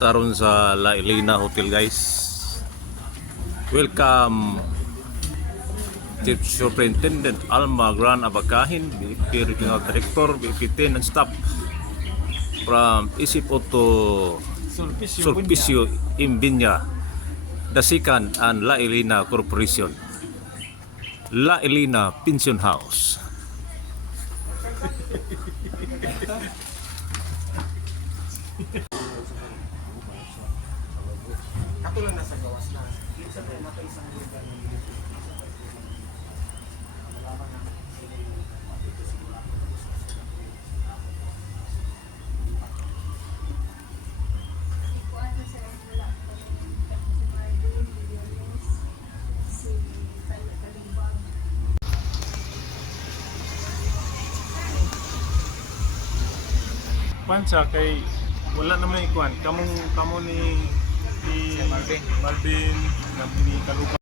Taron sa La Elena Hotel, guys. Welcome Chief Superintendent Alma Gran Abakahin, BP Regional Director, BP10 and staff from Isip Auto Sulpicio Imbinya, Dasikan and La Elena Corporation, La Elena Pension House. Ako lang nasa gawas na. Minsan po nato isang lugar ng Pansa kay wala naman ikuan kamo ni Marvin ni Kalupa.